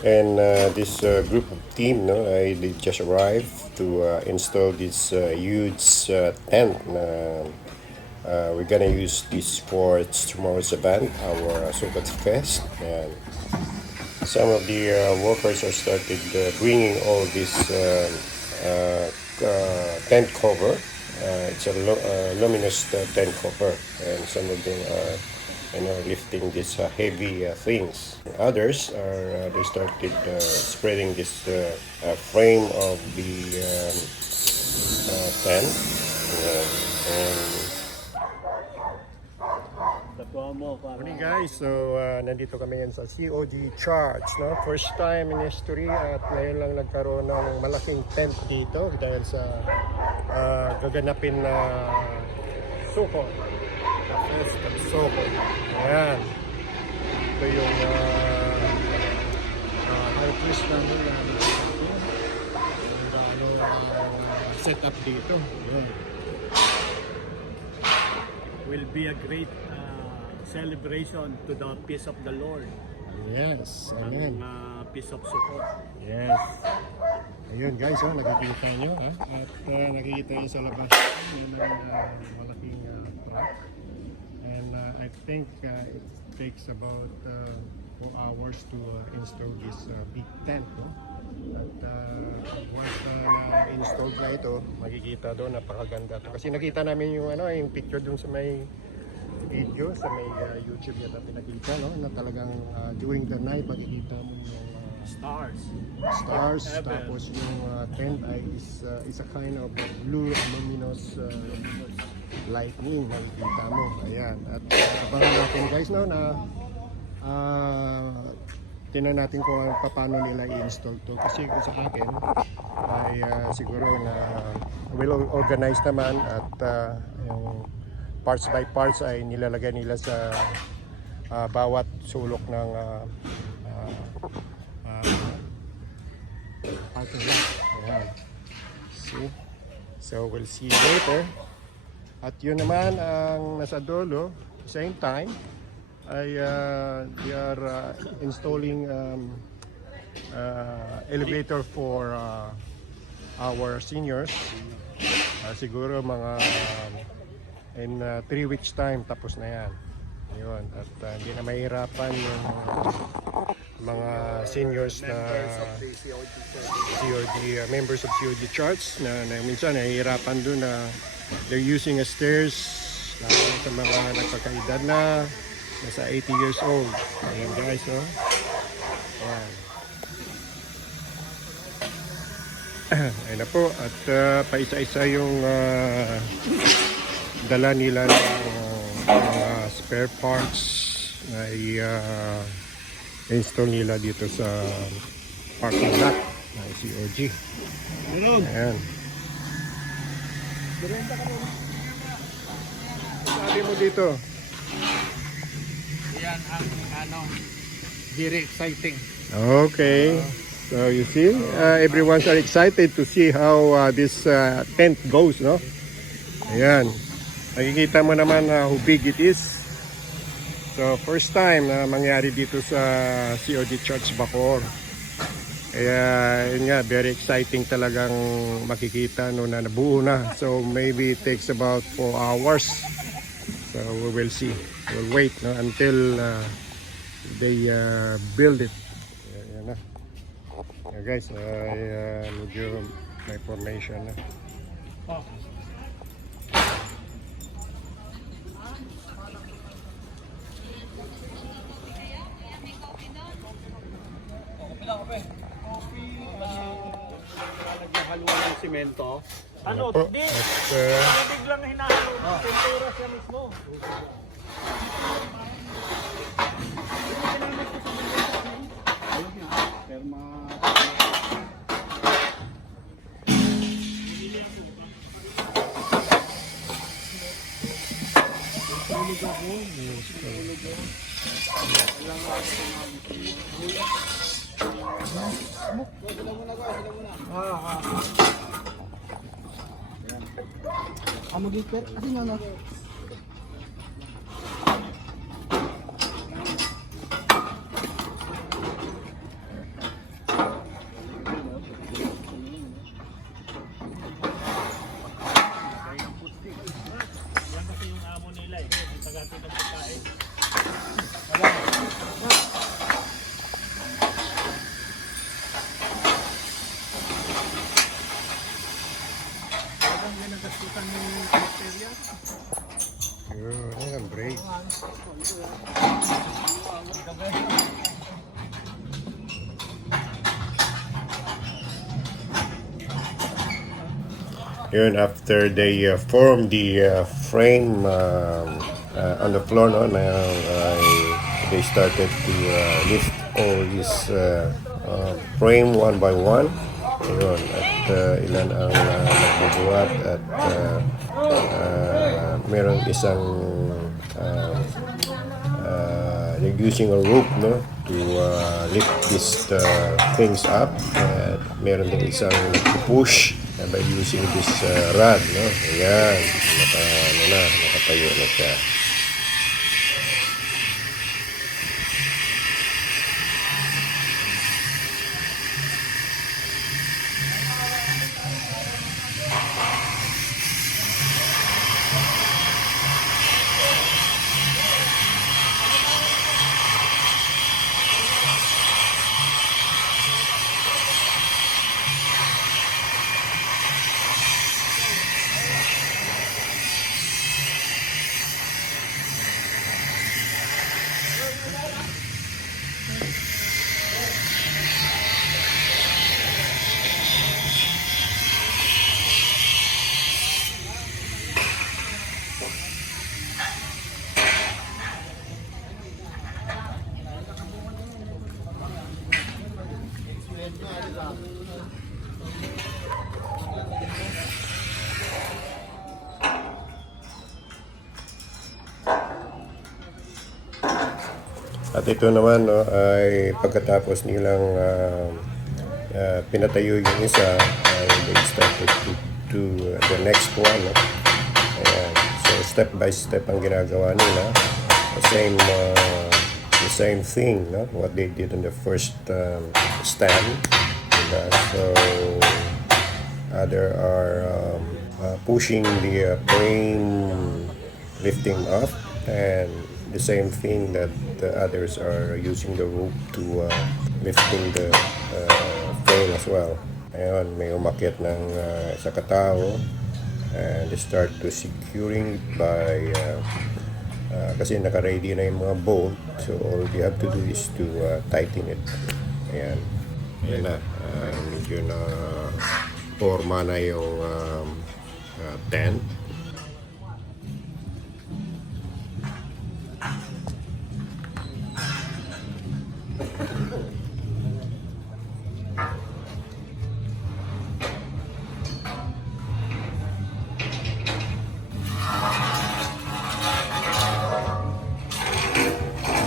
And this group of team, no, they just arrived to install this huge tent. We're gonna use this for tomorrow's event, our Sukkot Fest. And some of the workers are started bringing all this tent cover. It's a luminous tent cover, and some of them are, lifting these heavy things. Others are they started spreading this frame of the tent, and morning guys, so nandito kami ngayon sa COG Church, no? First time in history at ngayon lang nagkaroon ng malaking tent dito dahil sa gaganapin na Sukkot, Fest of Sukkot. Ayan, ito yung high priest namin na set up dito. Ayan. Will be a great celebration to the peace of the Lord. Yes, amen. Peace of Sukkot. Yes. Ayun guys, nakikita nyo, at nakikita nyo sa labas ng malaking truck. And I think it takes about 4 hours to install this big tent, no? At once na-installed na ito, makikita doon, napakaganda to. Kasi nakita namin yung yung picture doon sa may video, sa may YouTube yata pinakita, no? Na talagang during the night makikita mo yung stars, tapos yung tent ay is a kind of blue luminous lightning, makikita mo. Ayan, at abangan natin guys, no, na tingnan natin kung paano nila i-install to, kasi sa akin ay siguro na well organized naman, at yung parts by parts ay nilalagay nila sa bawat sulok ng parking lot. Ayan. See? So we'll see later. At yun naman ang nasa dulo, same time ay they are installing elevator for our seniors. Siguro mga in 3 weeks time tapos na yan. Yun. At hindi na mahirapan yung mga seniors na COD, members of COD Church na minsan nahihirapan doon na they're using a stairs, sa mga nagpakaedad na nasa 80 years old. Ayan guys, oh. Ayan. Ayan na po, at paisa-isa yung dala nila ng spare parts na i-install nila dito sa parking lot ng COG. Ayan. Sabi mo dito? Yan ang very exciting. Okay. So you see, everyone's are excited to see how this tent goes, no? Ayan. Nakikita mo naman how big it is. So first time na mangyari dito sa COD Church Bacoor. Kaya yun nga, very exciting talagang makikita no, na nabuo na. So maybe it takes about 4 hours. So we will see. We'll wait, no, until they build it. Yan na. Yeah, guys, medyo may formation na. Oh. Naghahaluan ng simento. Ano? Di. Biglang hinahalo. Pintura siya mismo. Magigit kasi no. Yun, after they form the frame on the floor, no, now they started to lift all this frame one by one. Yun, at ilan ang nagbubuhat at merong isang using a rope, no, to lift these things up. Meron din isang push by using this rod, no. Ayan, nakatayo na siya. At ito naman, no, ay pagkatapos nilang pinatayo yung isa, ay they started to do the next one, no? Ayan. So step by step ang ginagawa nila. The same thing, no? What they did on the first stand. Diba? So other are pushing the frame, lifting up, and the same thing that the others are using the rope to lifting the frame as well. Ayun, may umakyat ng sa katao, and they start to securing by kasi naka-ready na yung mga bolt, so all you have to do is to tighten it. Ayan, ayan na, medyo na forma na yung tent.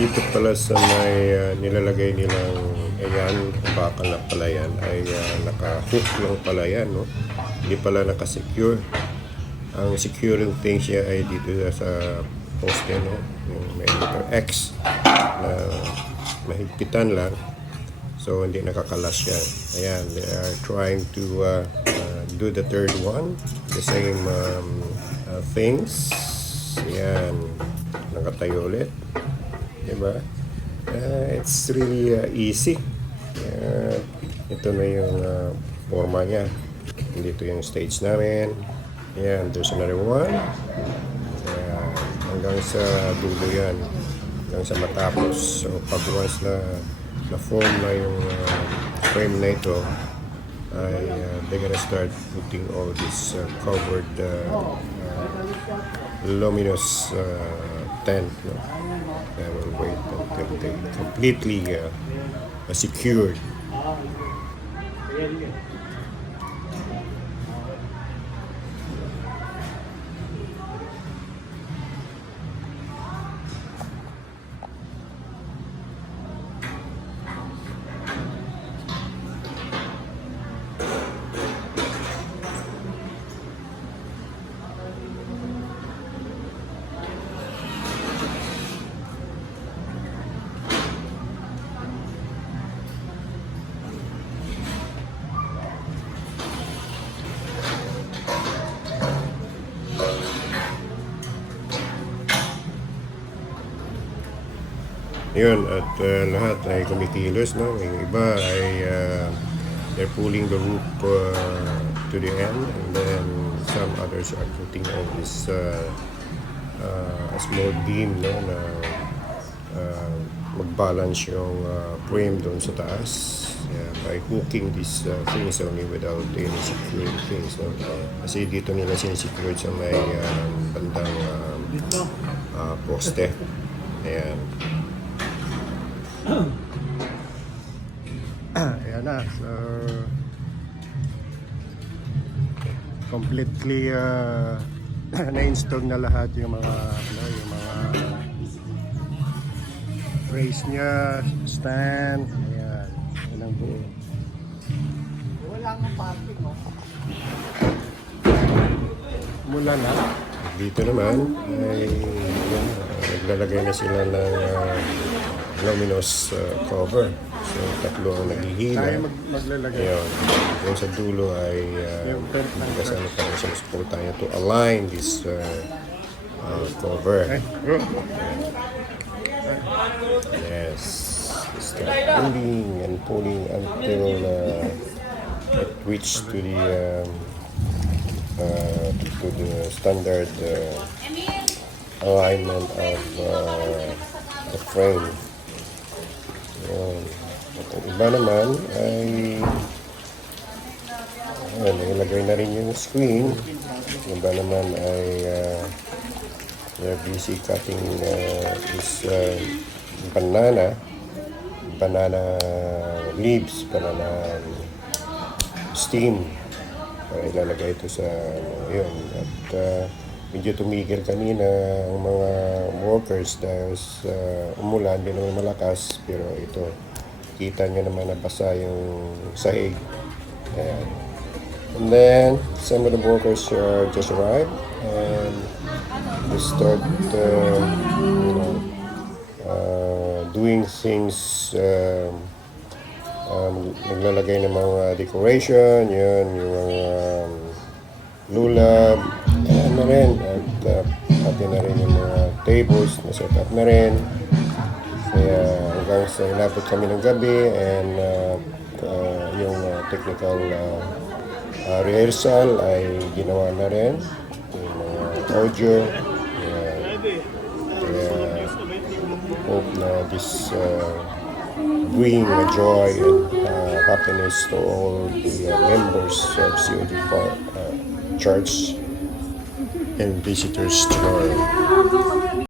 Dito pala sa may nilalagay nilang ayan, bakal na pala yan, ay naka-hook lang pala yan, no? Hindi pala naka-secure. Ang securing thing siya ay dito sa poste, no? Yung may letter X na mahigpitan lang, so hindi nakakalas yan. Ayan, they are trying to do the third one, the same things. Ayan, nakatayo ulit. Diba? It's really easy. Ito na yung forma niya. Dito yung stage namin. Ayan, there's another one. Hanggang sa dulo yan. Hanggang sa matapos. So pag once na form na yung frame na ito, ay they're gonna start putting all this covered luminous tent, no? I will wait until they completely secured. Yun, at lahat ay kumikilos, no? Yung iba ay they're pulling the rope to the end, and then some others are putting all this small beam, no, na mag-balance yung frame doon sa taas. Yeah, by hooking these things only without any secured things. No? Kasi dito nila sinesecured sa may bandang poste. Ayan. Ayan na. So, completely na-install na lahat yung mga brace niya, stand. Ayan. Ayan ang buo. Wala nga parking, no? Mula na. Dito naman ay yan, naglalagay na sila ng luminous cover. So tatlo ang naghihila. Tayo maglalagay. Ayun. Yung sa dulo ay kasama pa rin siya support tayo to align this cover. Yes. Start pulling and pulling until it reach to the standard alignment of the frame. Yun. At ang iba naman ay nilagay na rin yung screen. Yung iba naman ay they're busy cutting this banana leaves, banana steam para ilalagay ito sa yun. At medyo tumigil kanina ang mga workers dahil sa umulan, di naman malakas, pero ito kita nyo naman nabasa yung sahig. Ayan. And then some of the workers just arrived and they start doing things, naglalagay ng mga decoration, yun, yung mga lulab, ayan na rin, at pati na rin yung mga tables na set up na rin. Kaya hanggang sa inabot kami ng gabi and yung technical rehearsal ay ginawa na rin, yung mga audio. Hope na this bring joy and happiness to all the members of COD Church and visitors tomorrow.